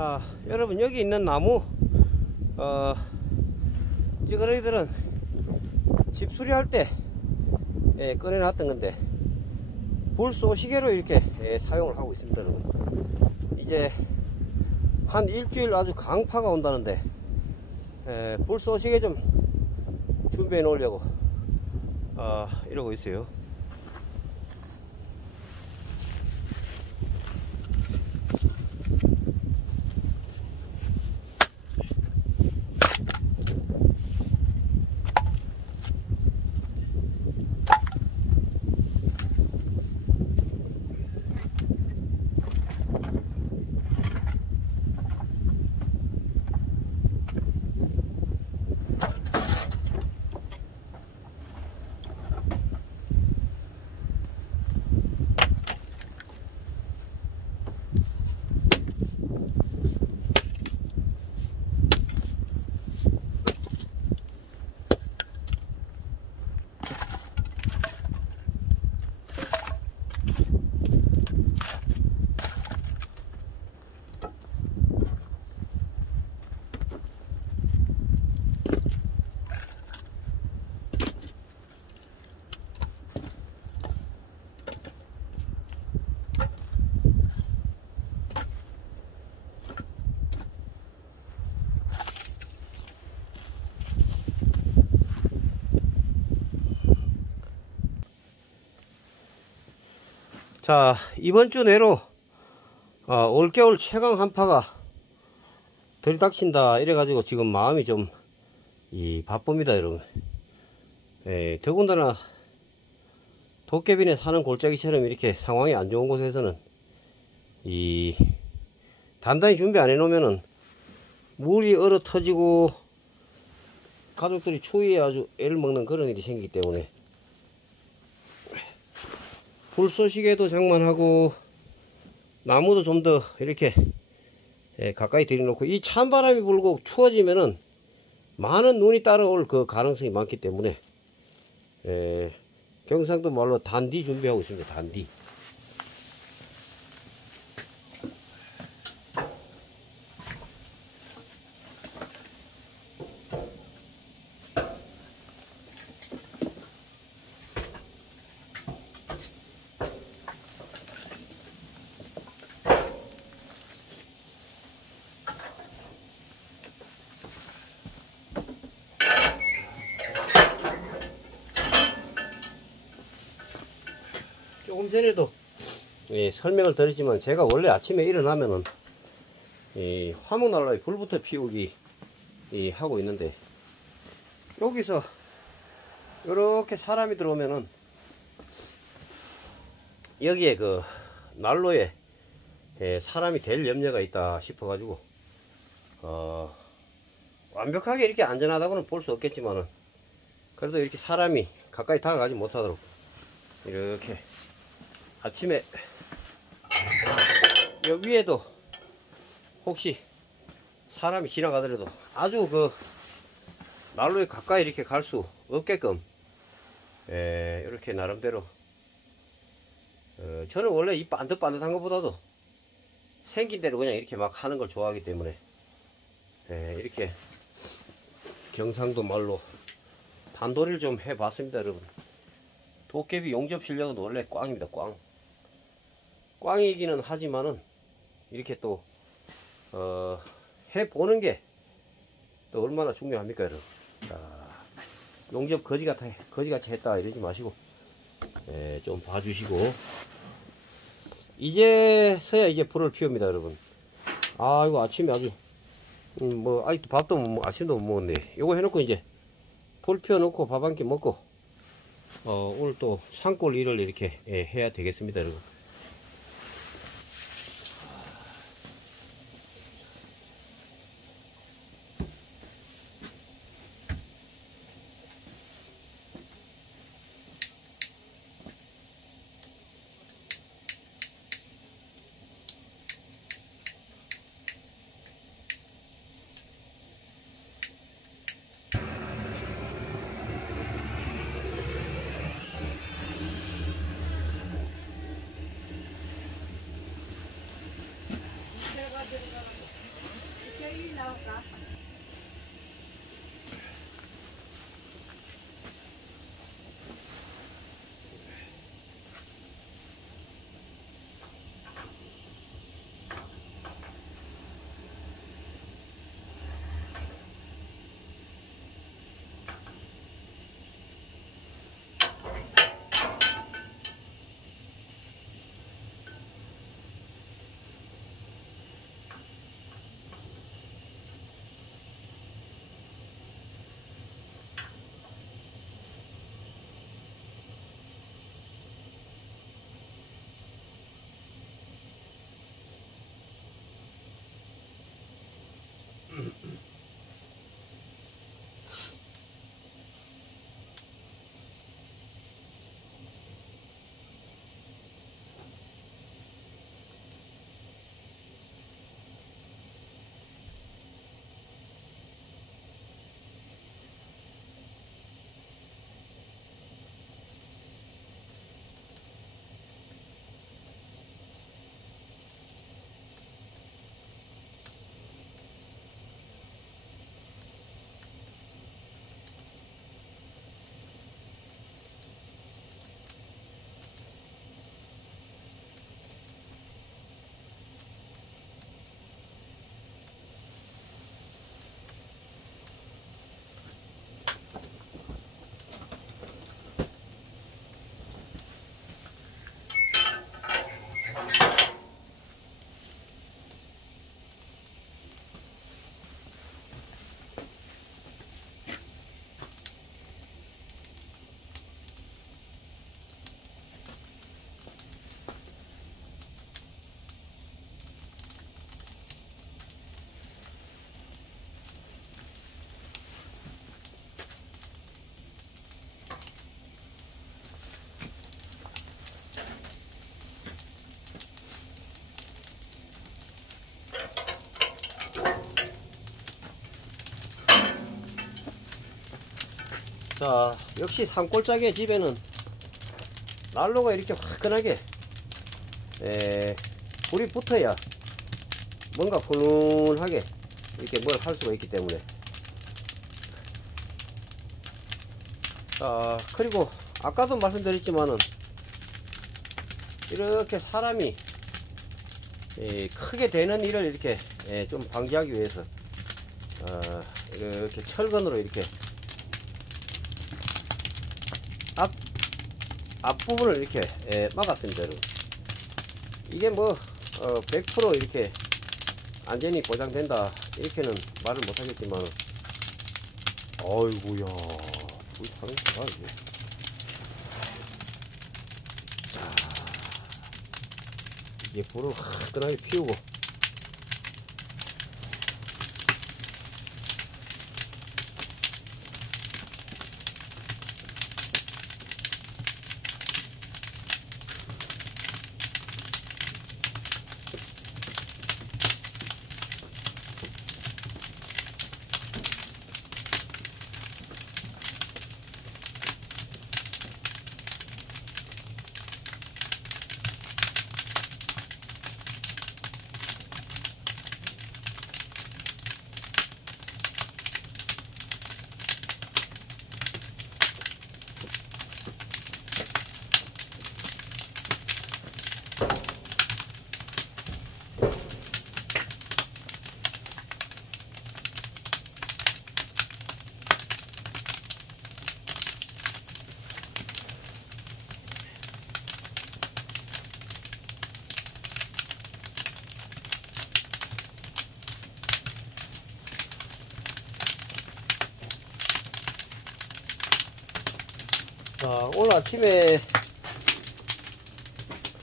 자, 여러분, 여기 있는 나무 찌그러기들은 집수리 할 때 꺼내 놨던 건데 불 쏘시개로 이렇게 사용을 하고 있습니다. 여러분, 이제 한 일주일 아주 강파가 온다는데 불 쏘시개 좀 준비해 놓으려고 이러고 있어요. 자, 이번 주 내로 올겨울 최강 한파가 들이닥친다 이래가지고 지금 마음이 좀 바쁩니다, 여러분. 더군다나 도깨비네 사는 골짜기처럼 이렇게 상황이 안 좋은 곳에서는 단단히 준비 안 해놓으면은 물이 얼어 터지고 가족들이 추위에 아주 애를 먹는 그런 일이 생기기 때문에 불쏘시개도 장만하고 나무도 좀 더 이렇게 가까이 들여놓고, 이 찬바람이 불고 추워지면은 많은 눈이 따라올 그 가능성이 많기 때문에 경상도 말로 단디 준비하고 있습니다. 단디. 조금 전에도 설명을 드렸지만, 제가 원래 아침에 일어나면은 화목난로에 불부터 피우기 하고 있는데, 여기서 이렇게 사람이 들어오면은 여기에 그 난로에 사람이 될 염려가 있다 싶어 가지고 완벽하게 이렇게 안전하다고는 볼 수 없겠지만은, 그래도 이렇게 사람이 가까이 다가가지 못하도록 이렇게 아침에 여기 위에도 혹시 사람이 지나가더라도 아주 그 난로에 가까이 이렇게 갈 수 없게끔 이렇게 나름대로 저는 원래 이 반듯반듯한 것보다도 생긴 대로 그냥 이렇게 막 하는 걸 좋아하기 때문에 이렇게 경상도 말로 단도리를 좀 해봤습니다, 여러분. 도깨비 용접 실력은 원래 꽝입니다. 꽝이기는 하지만은 이렇게 또 해보는 게 또 얼마나 중요합니까, 여러분. 자, 용접 거지같이 했다 이러지 마시고 좀 봐주시고, 이제서야 이제 불을 피웁니다, 여러분. 이거 아침에 아주 뭐 아직도 밥도 아침도 못 먹었네. 요거 해놓고 이제 불 피워놓고 밥 한 끼 먹고 오늘 또 산골 일을 이렇게 해야 되겠습니다, 여러분. 자, 역시 산골짜기의 집에는 난로가 이렇게 화끈하게 불이 붙어야 뭔가 훈훈하게 이렇게 뭘 할 수가 있기 때문에. 자, 그리고 아까도 말씀드렸지만은 이렇게 사람이 크게 되는 일을 이렇게 좀 방지하기 위해서 이렇게 철근으로 이렇게 앞부분을 이렇게 막았습니다, 여러분. 이게 뭐 100% 이렇게 안전이 보장된다 이렇게는 말을 못하겠지만, 어이구야, 불이 타는구나 이게. 자, 이제 불을 화끈하게 피우고, 자, 오늘 아침에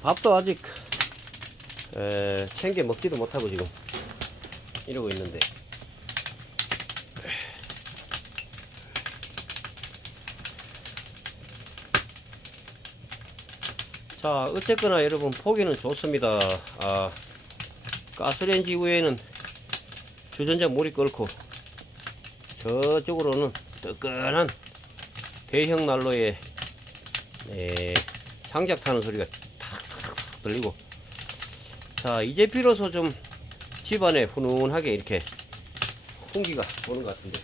밥도 아직 챙겨 먹지도 못하고 지금 이러고 있는데, 자, 어쨌거나 여러분 보기는 좋습니다. 가스레인지 위에는 주전자 물이 끓고, 저쪽으로는 뜨끈한 대형 난로에 장작 타는 소리가 탁탁 들리고, 자, 이제 비로소 좀 집안에 훈훈하게 이렇게 훈기가 오는 것 같은데,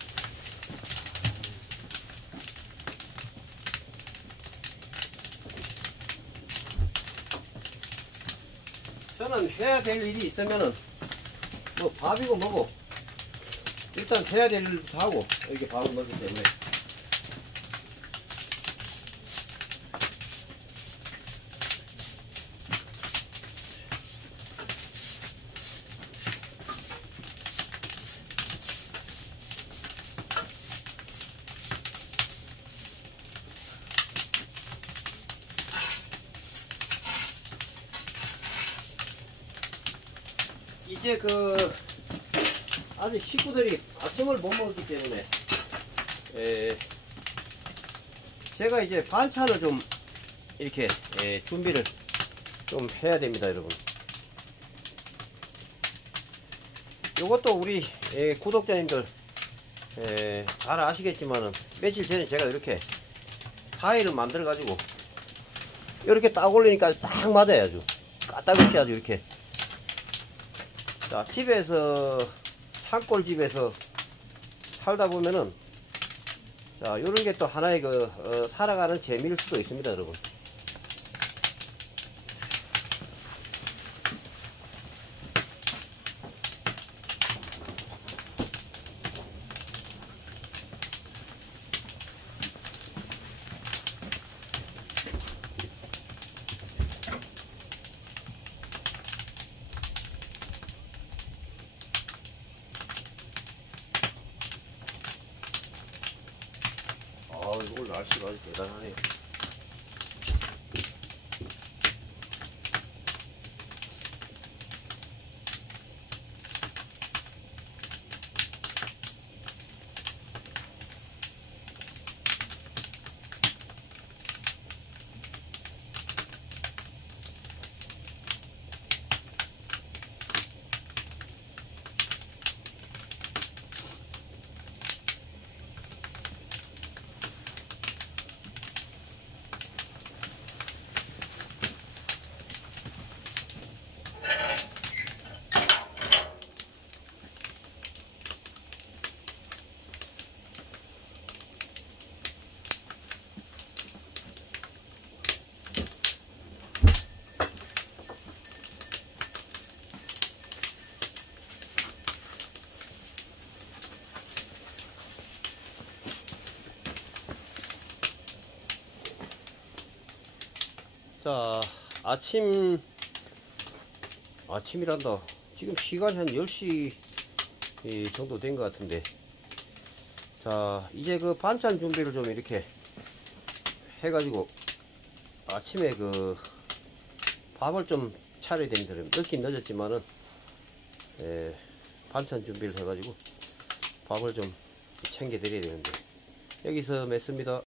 저는 해야 될 일이 있으면은 뭐 밥이고 뭐고 일단 해야 될 일부터 하고 이렇게 밥을 먹기 때문에. 이제 아직 식구들이 아침을 못 먹었기 때문에 제가 이제 반찬을 좀 이렇게 준비를 좀 해야 됩니다, 여러분. 요것도 우리 구독자님들 잘 아시겠지만은 며칠 전에 제가 이렇게 타일을 만들어 가지고 이렇게 딱 올리니까 딱 맞아요. 아주 까딱없이 아주 이렇게. 자, 집에서 산골집에서 살다 보면은 자, 요런 게 또 하나의 살아가는 재미일 수도 있습니다, 여러분. 오늘 날씨가 아주 대단하네요. 자, 아침이란다. 지금 시간이 한 10시 정도 된 것 같은데. 자, 이제 그 반찬 준비를 좀 이렇게 해가지고 아침에 그 밥을 좀 차려야 됩니다. 늦긴 늦었지만은 반찬 준비를 해가지고 밥을 좀 챙겨 드려야 되는데, 여기서 맺습니다.